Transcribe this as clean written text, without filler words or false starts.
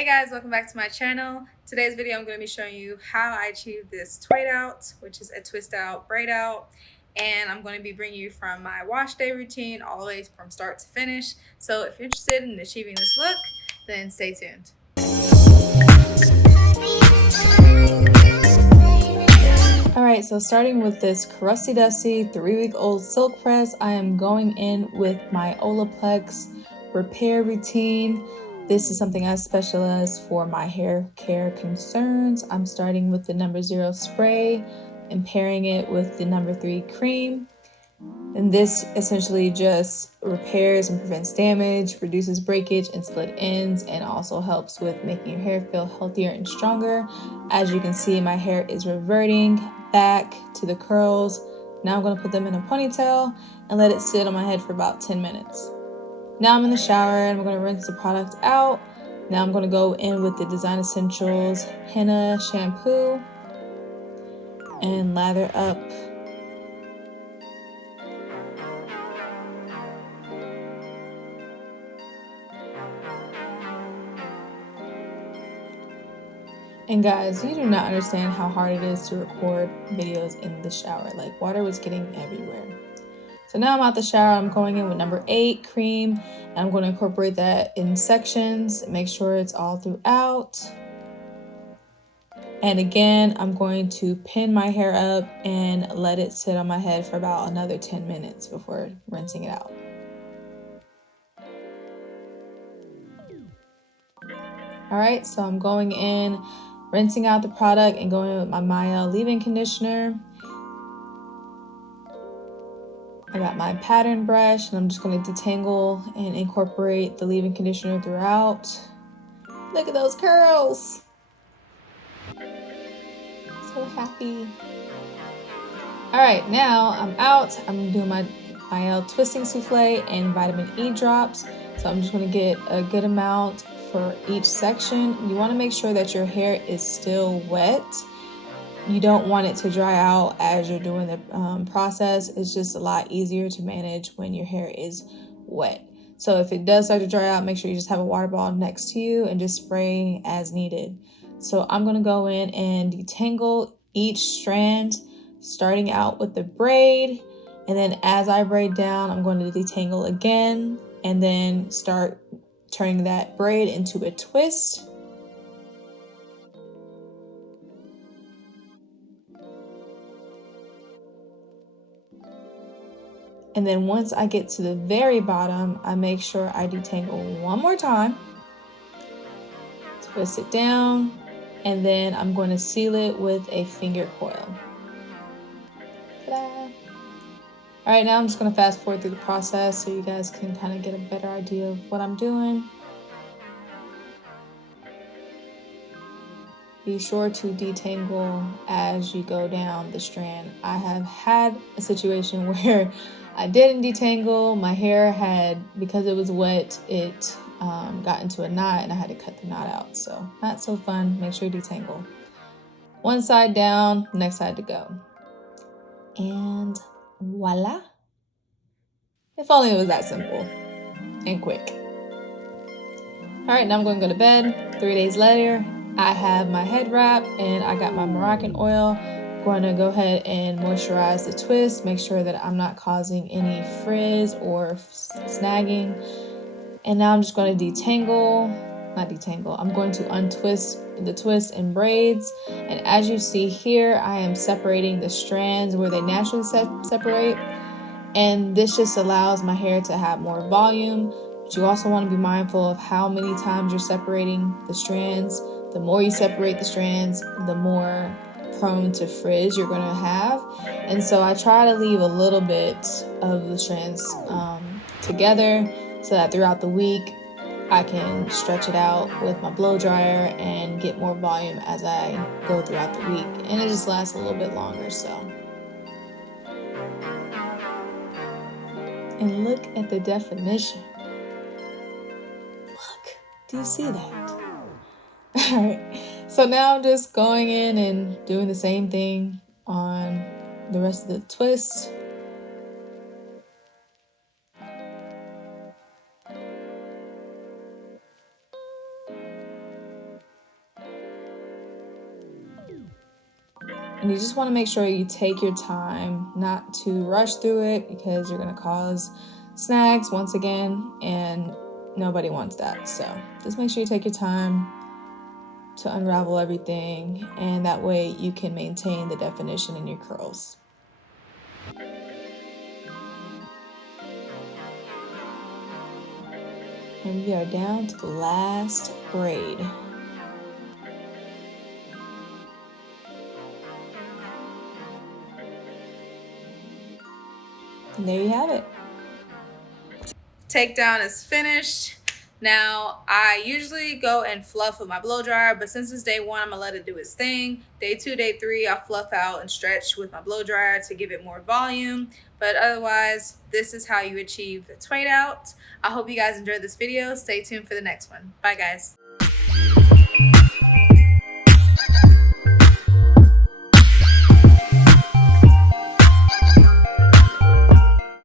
Hey guys, welcome back to my channel. Today's video I'm going to be showing you how I achieve this twaid-out, which is a twist out, braid out, and I'm going to be bringing you from my wash day routine all the way from start to finish. So if you're interested in achieving this look, then stay tuned. Alright, so starting with this crusty dusty 3-week-old silk press, I am going in with my Olaplex repair routine. This is something I specialize for my hair care concerns. I'm starting with the number 0 spray and pairing it with the number 3 cream. And this essentially just repairs and prevents damage, reduces breakage and split ends, and also helps with making your hair feel healthier and stronger. As you can see, my hair is reverting back to the curls. Now I'm going to put them in a ponytail and let it sit on my head for about 10 minutes. Now I'm in the shower and I'm going to rinse the product out. Now I'm going to go in with the Design Essentials Henna shampoo and lather up. And guys, you do not understand how hard it is to record videos in the shower. Like, water was getting everywhere. So now I'm out the shower, I'm going in with number 8 cream, and I'm going to incorporate that in sections, make sure it's all throughout. And again, I'm going to pin my hair up and let it sit on my head for about another 10 minutes before rinsing it out. All right, so I'm going in, rinsing out the product and going in with my Maya leave-in conditioner. I got my pattern brush and I'm just going to detangle and incorporate the leave-in conditioner throughout. Look at those curls. So happy. All right, now I'm out. I'm doing my twisting souffle and vitamin E drops. So I'm just going to get a good amount for each section. You want to make sure that your hair is still wet. You don't want it to dry out as you're doing the process. It's just a lot easier to manage when your hair is wet. So if it does start to dry out, make sure you just have a water bottle next to you and just spray as needed. So I'm going to go in and detangle each strand, starting out with the braid. And then as I braid down, I'm going to detangle again and then start turning that braid into a twist. And then once I get to the very bottom, I make sure I detangle one more time, twist it down, and then I'm going to seal it with a finger coil. Ta-da! All right, now I'm just going to fast forward through the process so you guys can kind of get a better idea of what I'm doing. Be sure to detangle as you go down the strand. I have had a situation where I didn't detangle. My hair had, because it was wet, it got into a knot and I had to cut the knot out. So not so fun. Make sure you detangle. One side down, next side to go. And voila. If only it was that simple and quick. All right, now I'm going to go to bed. 3 days later, I have my head wrap and I got my Moroccan oil. I'm going to go ahead and moisturize the twist, make sure that I'm not causing any frizz or snagging. And now I'm just going to I'm going to untwist the twist in braids. And as you see here, I am separating the strands where they naturally separate. And this just allows my hair to have more volume. But you also want to be mindful of how many times you're separating the strands. The more you separate the strands, the more prone to frizz you're going to have. And so I try to leave a little bit of the strands together so that throughout the week I can stretch it out with my blow dryer and get more volume as I go throughout the week. And it just lasts a little bit longer. So. And look at the definition. Look, do you see that? All right, so now I'm just going in and doing the same thing on the rest of the twist. And you just want to make sure you take your time, not to rush through it, because you're going to cause snags once again, and nobody wants that. So just make sure you take your time to unravel everything, and that way you can maintain the definition in your curls. And we are down to the last braid. And there you have it. Takedown is finished. Now, I usually go and fluff with my blow dryer, but since it's day 1, I'm gonna let it do its thing. Day 2, day 3, I'll fluff out and stretch with my blow dryer to give it more volume. But otherwise, this is how you achieve the twaid out. I hope you guys enjoyed this video. Stay tuned for the next one. Bye, guys.